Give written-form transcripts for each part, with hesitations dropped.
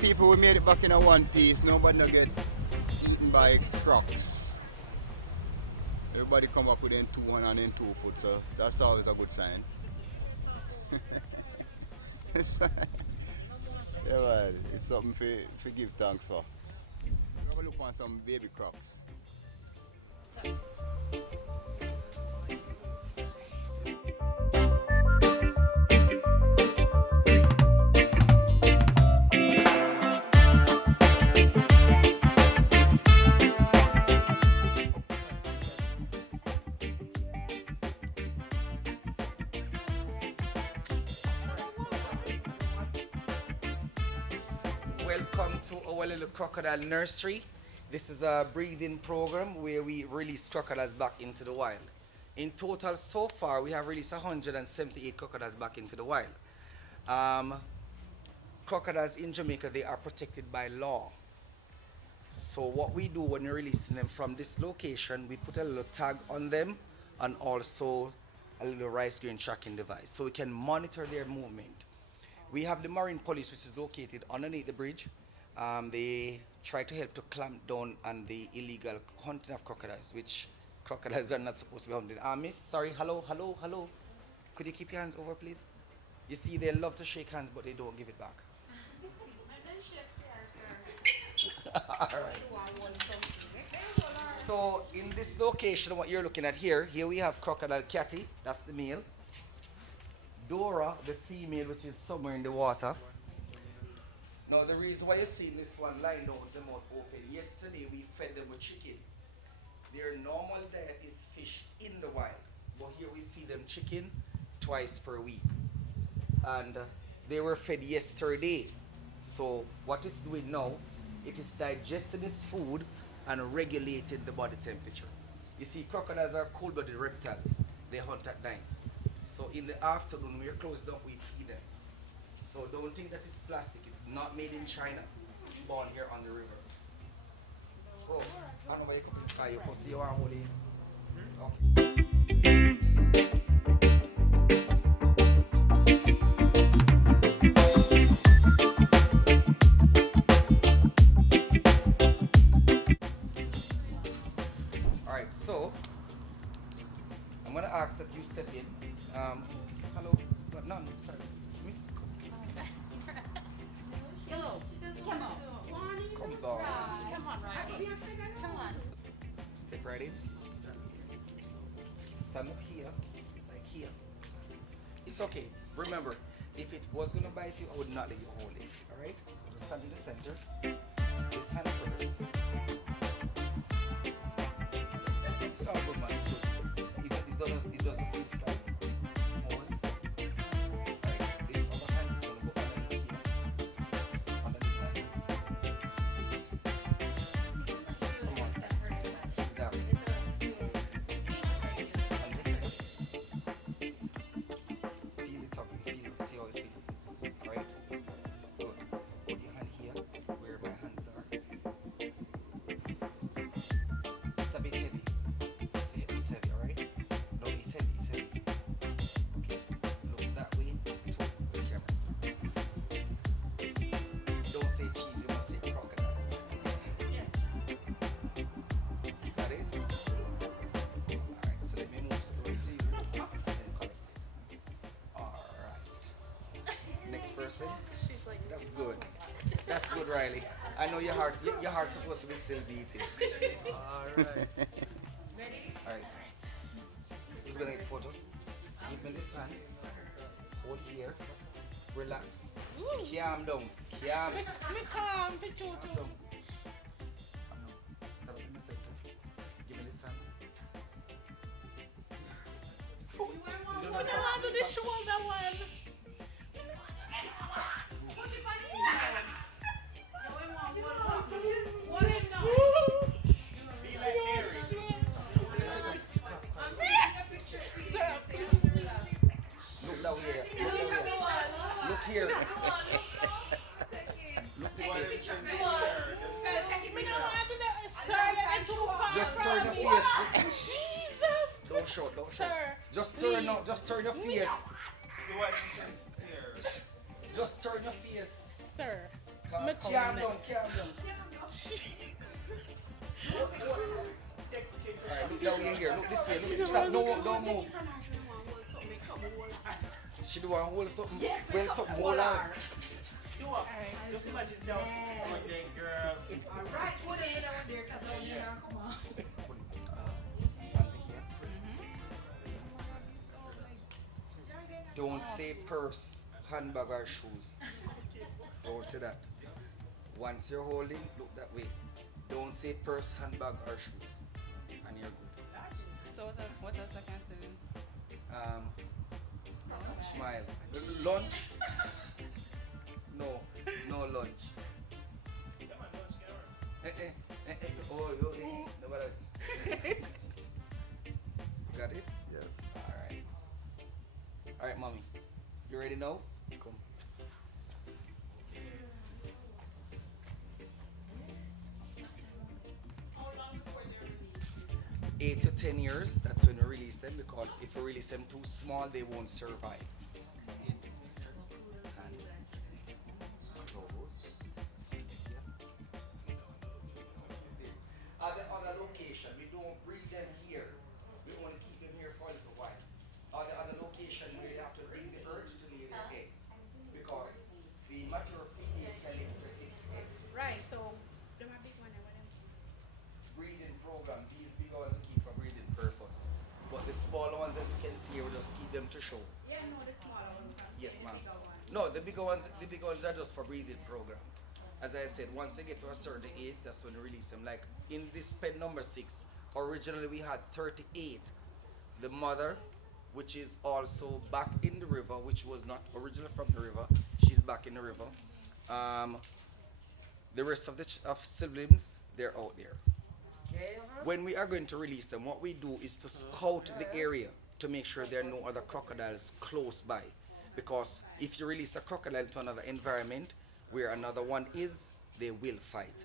people who made it back in a one piece, nobody no get eaten by crocs. Everybody come up with them 2 hand and then 2 foot, so that's always a good sign. Yeah, man, it's something for give thanks for. Have a look on some baby crocs. Welcome to our little crocodile nursery. This is a breeding program where we release crocodiles back into the wild. In total, so far, we have released 178 crocodiles back into the wild. Crocodiles in Jamaica, they are protected by law. So what we do when we're releasing them from this location, we put a little tag on them and also a little rice grain tracking device so we can monitor their movement. We have the Marine Police, which is located underneath the bridge. They try to help to clamp down on the illegal hunting of crocodiles, which crocodiles are not supposed to be hunted. Miss, sorry, hello. Could you keep your hands over, please? You see, they love to shake hands, but they don't give it back. All right. So in this location, what you're looking at here we have Crocodile Catty, that's the male. Dora, the female, which is somewhere in the water. Now the reason why you're seeing this one lying down with the mouth open, yesterday we fed them with chicken. Their normal diet is fish in the wild, but here we feed them chicken twice per week. And they were fed yesterday. So what it's doing now, it is digesting its food and regulating the body temperature. You see, crocodiles are cold-blooded reptiles. They hunt at nights. So in the afternoon, when we're closed up, we feed them. So don't think that it's plastic. It's not made in China. It's born here on the river. Oh, I don't know where you come from. You first see your arm holding. Alright, so I'm gonna ask that you step in. Hello. No, sorry. Miss. Hello. Come on. Come down. Come on, Riley. Come on. Step right in. Stand up here, like here. It's okay. Remember, if it was gonna bite you, I would not let you hold it. Alright? So just stand in the center. This hand first. It's all good, man. It's good. It doesn't feel slight. Hold. Alright. This other hand is gonna go underneath here. Underneath my hand. Come on. Exactly. Feel it, Tommy. Feel it. See how it feels. Alright? Good. Put your hand here, where my hands are. It's a bit heavy. It's heavy, alright? No, it's heavy. Okay. Look that way to the camera. Don't say cheese, you must say crocodile. Got it? Alright, so let me move slowly to you and then collect it. Alright. Next person. That's good. That's good, Riley. I know your heart's supposed to be still beating. Alright. Alright. Who's gonna get a photo? Give me this hand. Hold here. Relax. Calm down. Calm. Me calm, Pt.2. Stand up in the center. Give me this hand. We don't want to do the shoulder one. Look down here. Look here. Look this way. Just turn your face. Don't show. Sir, Just turn your face. Do what she says here. Just turn your face. Sir. Calm Me down, calm calm down. Alright, look down here. Look this way. Look, stop. No, don't move. She do want to hold something. Well, something hold on. Do up. Just imagine yourself. One day, girl. Alright, put it down there because I'm here. Come on. Don't say purse, handbag, or shoes. Don't say that. Once you're holding, look that way. Don't say purse, handbag, or shoes. And you're good. So what else I can say? Smile. Lunch? No, no lunch. Oh, okay. Nobody. Got it? Yes. Alright. Alright, mommy. You ready now? Come. How long before they're released? 8 to 10 years, that's when we release them, because if we release them too small, they won't survive. At the other location, we don't breed them here. We only keep them here for a little while. At the other location, we have to bring the urge to lay their eggs, because the mature female can lay up to 6 eggs. Right, so the big one over there. Breeding program, these big ones we keep for breeding purpose. But the smaller ones, as you can see, we just keep them to show. Yeah, no, the smaller one. Yes, ma'am. The bigger one. No, the bigger ones are just for breeding program. As I said, once they get to a certain age, that's when we release them. Like in this pen number 6, originally we had 38. The mother, which is also back in the river, which was not originally from the river, she's back in the river. The rest of the siblings, they're out there. When we are going to release them, what we do is to scout the area to make sure there are no other crocodiles close by. Because if you release a crocodile to another environment where another one is, they will fight.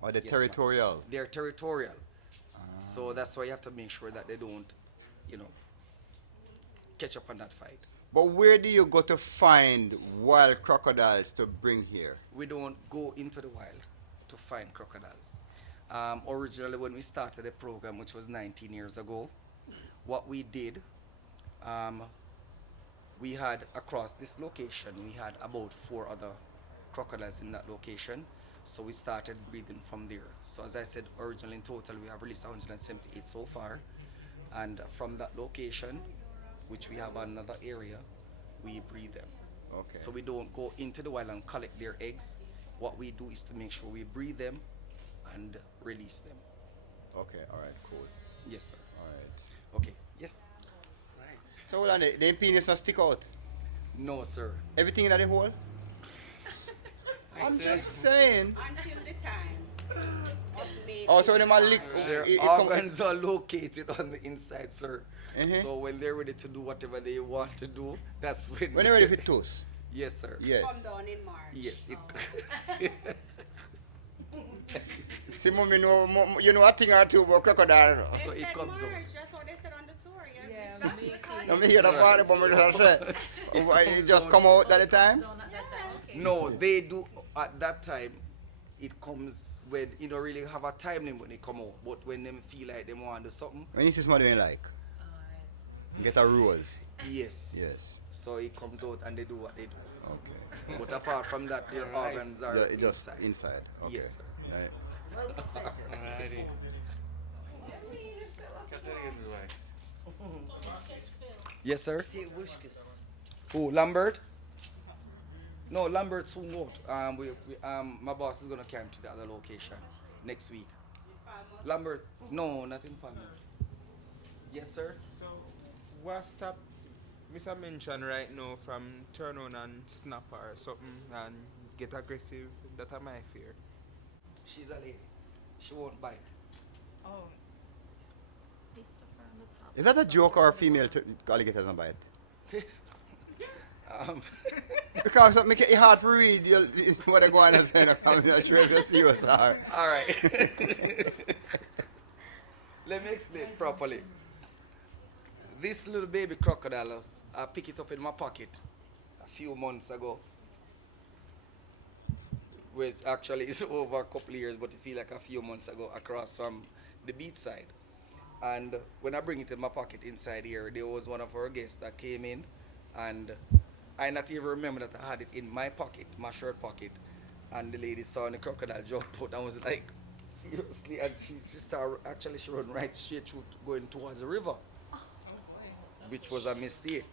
Or the Yes, territorial. ma'am. They're territorial. So that's why you have to make sure that they don't, catch up on that fight. But where do you go to find wild crocodiles to bring here? We don't go into the wild to find crocodiles. Originally, when we started the program, which was 19 years ago, what we did, we had across this location, we had about 4 other crocodiles in that location. So we started breeding from there. So as I said, originally in total, we have released 178 so far. And from that location, which we have another area, we breed them. Okay. So we don't go into the wild and collect their eggs. What we do is to make sure we breed them and release them. Okay, alright, cool. Yes, sir. Alright. Okay. Yes. So hold on, the penis not stick out? No, sir. Everything in the hole? I'm just saying. Until the time of maybe. Oh, so when them a lick, Their it come- organs are located on the inside, sir. Mhm. So when they're ready to do whatever they want to do, that's when. when you're ready for toast? Yes, sir. Yes. Come down in March. Yes. See, mommy, you know a thing or two about crocodile. They So it said comes March, out. that's what they said on the tour. Yeah, Stop me recording. Let me hear the part, but me just say, it just come out at the time? No, they do at that time. It comes when you don't really have a time limit when it come out, but when them feel like they want to do something, When you see somebody you like, get a rose. yes. Yes. So it comes out and they do what they do. Okay. But apart from that, their organs are Yeah, it just inside. inside. Okay. Yes, sir. Right. Alrighty. Yes, sir. Who? Lambert? No, Lambert soon out. My boss is gonna carry him to the other location next week. Lambert? No, nothing fun. Yes, sir. So, what stop Mr. Mention right now from turn on and snap or something and get aggressive? That are my fear. She's a lady. She won't bite. Oh. Is that a joke or a female alligator doesn't bite? Because it make it hard to read what they go on and say. I'm not sure if you're serious or. All right. Let me explain properly. This little baby crocodile, I picked it up in my pocket a few months ago. which actually is over a couple of years, but it feel like a few months ago, across from the beach side. And when I bring it in my pocket inside here, there was one of our guests that came in, and I not even remember that I had it in my pocket, my shirt pocket, and the lady saw the crocodile jump out and was like, seriously, and she started, actually she run right straight through going towards the river, which was a mistake.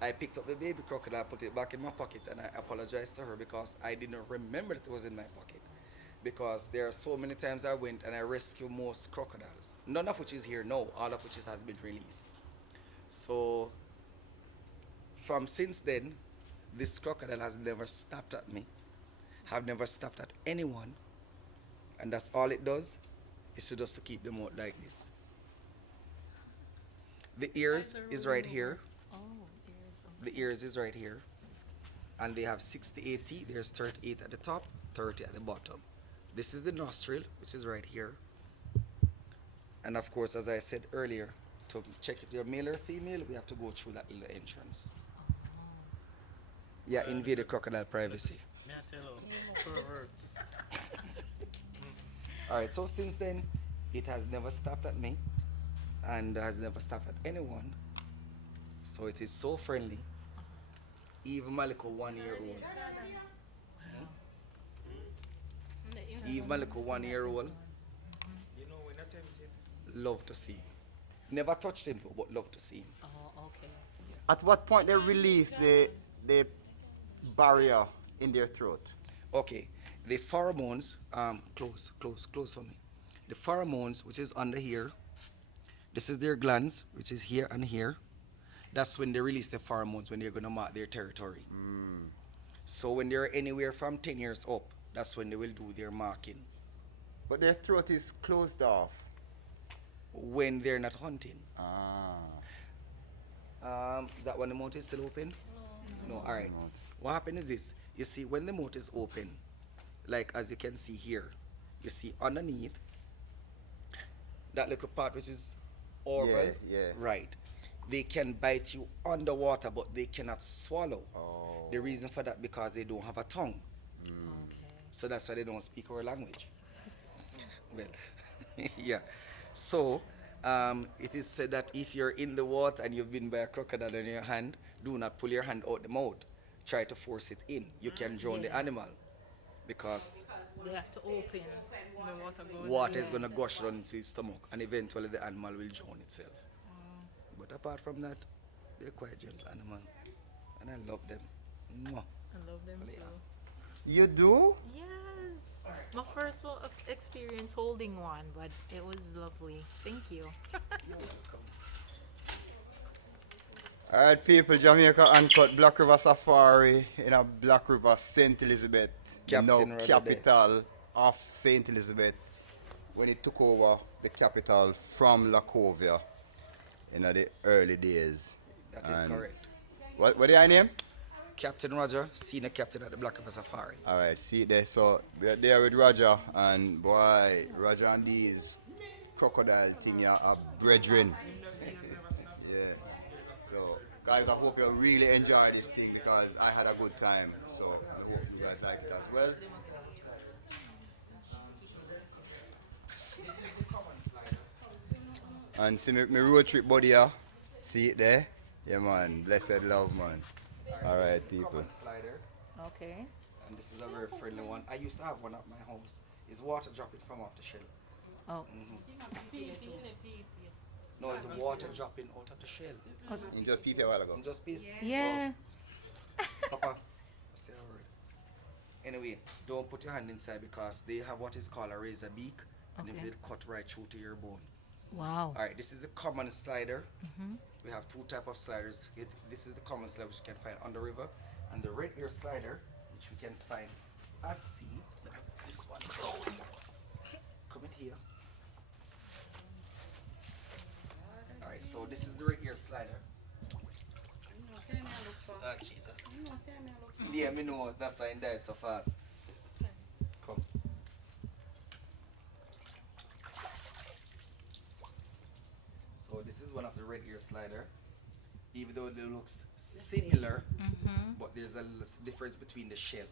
I picked up the baby crocodile, put it back in my pocket, and I apologized to her because I didn't remember that it was in my pocket. Because there are so many times I went and I rescue most crocodiles. None of which is here now, all of which has been released. So, from since then, this crocodile has never snapped at me, have never snapped at anyone, and that's all it does, is to just to keep them out like this. The ears is right here. The ears is right here, and they have 68 teeth. There's 38 at the top, 30 at the bottom. This is the nostril, which is right here. And of course, as I said earlier, to check if you're male or female, we have to go through that little entrance. Yeah, invade the crocodile privacy. Alright, so since then, it has never stopped at me, and has never stopped at anyone. So it is so friendly. Even my little 1 year old. Even my little 1 year old. You know, when I tempted. Love to see him. Never touched him though, but love to see him. Oh, okay. At what point they release the barrier in their throat? Okay, the pheromones, close for me. The pheromones, which is under here, this is their glands, which is here and here. That's when they release the pheromones, when they're going to mark their territory. So when they're anywhere from 10 years up, that's when they will do their marking. But their throat is closed off. When they're not hunting. Ah. That when the mouth is still open? No, alright. What happens is this. You see, when the mouth is open, like as you can see here, you see underneath, that little part which is oval, Yeah. right. They can bite you underwater, but they cannot swallow. Oh. The reason for that, because they don't have a tongue. Okay. So that's why they don't speak our language. Well, yeah. So, it is said that if you're in the water and you've been by a crocodile in your hand, do not pull your hand out the mouth. Try to force it in. You can drown the animal, because They have to open the water goes. water is going to gush down into his stomach, and eventually the animal will drown itself. But apart from that, they're quite gentle animal, and I love them. Mwah. I love them too. You do? Yes. My first experience holding one, but it was lovely. Thank you. Alright, people, Jamaica Uncut Black River Safari in a Black River, St. Elizabeth, Captain now Roger capital of St. Elizabeth, when it took over the capital from Lacovia in the early days. That is And correct. What is your name? Captain Roger, senior captain at the Black River Safari. Alright, see there, so we're there with Roger, and boy, Roger and these crocodile thing are brethren. Yeah. So, guys, I hope you really enjoy this thing because I had a good time. So, I hope you guys like it as well. And see my road trip buddy here. See it there? Yeah, man. Blessed love, man. Alright, people. Common slider, Okay. and this is a very friendly one. I used to have one at my house. It's water dropping from off the shell. Oh. No, it's water dropping out of the shell. You just peep a while ago. Just peace. Yeah. Papa, say a word. Anyway, don't put your hand inside because they have what is called a razor beak, and Okay. it will cut right through to your bone. Wow. Alright, this is a common slider. We have two type of sliders. This is the common slider which you can find on the river, and the red ear slider which we can find at sea. This one. Come in here. Alright, so this is the red ear slider. Ah, Jesus. Yeah, me know. That's why I died so fast. Come. So this is one of the red ear slider. Even though it looks similar, but there's a difference between the shell.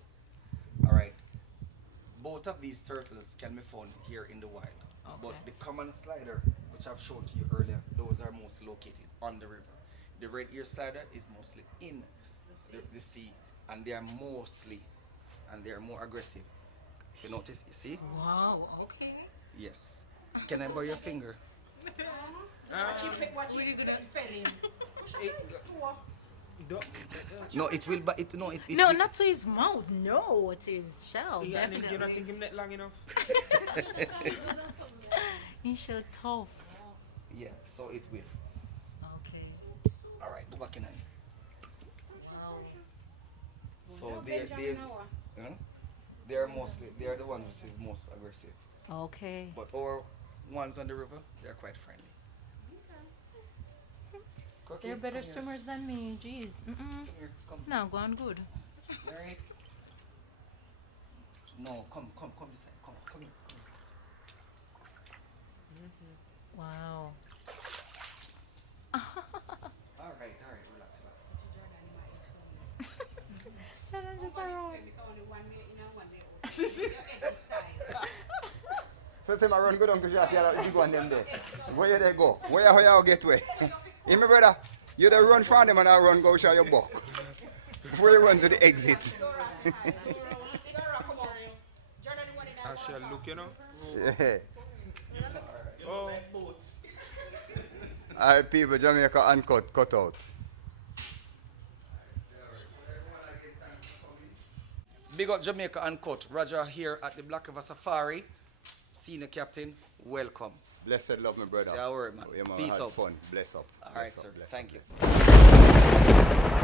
Alright. both of these turtles can be found here in the wild. But Okay. the common slider, which I've shown to you earlier, those are mostly located on the river. The red ear slider is mostly in the sea, and they are more aggressive. If you notice, you see? Wow, okay. Yes. Can I borrow your finger? Watch you fell in. No, it will. But it no, it. No, will- not to his mouth. No, to his shell. Yeah, and you Definitely. don't think him net long enough? His shell tough. Yeah. So it will. Okay. All right. Go back in. Wow. So they are the ones which is most aggressive. Okay. But our ones on the river, they are quite friendly. Crocky, They're better come here. swimmers than me. Jeez. Mm-mm. Come here. Come. No, going good. Alright. No, come this side. Come here. Wow. Alright, relax. Jordan just around. Only 1 day in and 1 day out. Your exercise. First time I run go down to shot here, that big one them there. Where they go? Where how you get way? In my brother, you the run from them and I run go show your buck. Before you run to the exit. I shall look, you know. Yeah. Oh, Alright people, Jamaica uncut, cut out. Big up Jamaica Uncut. Roger here at the Black River Safari. Senior Captain, welcome. Blessed love my brother. Say a word, man. Yeah, man, Peace had out. fun. Bless up. All right, Bless up, sir. bless up, Thank bless up. you.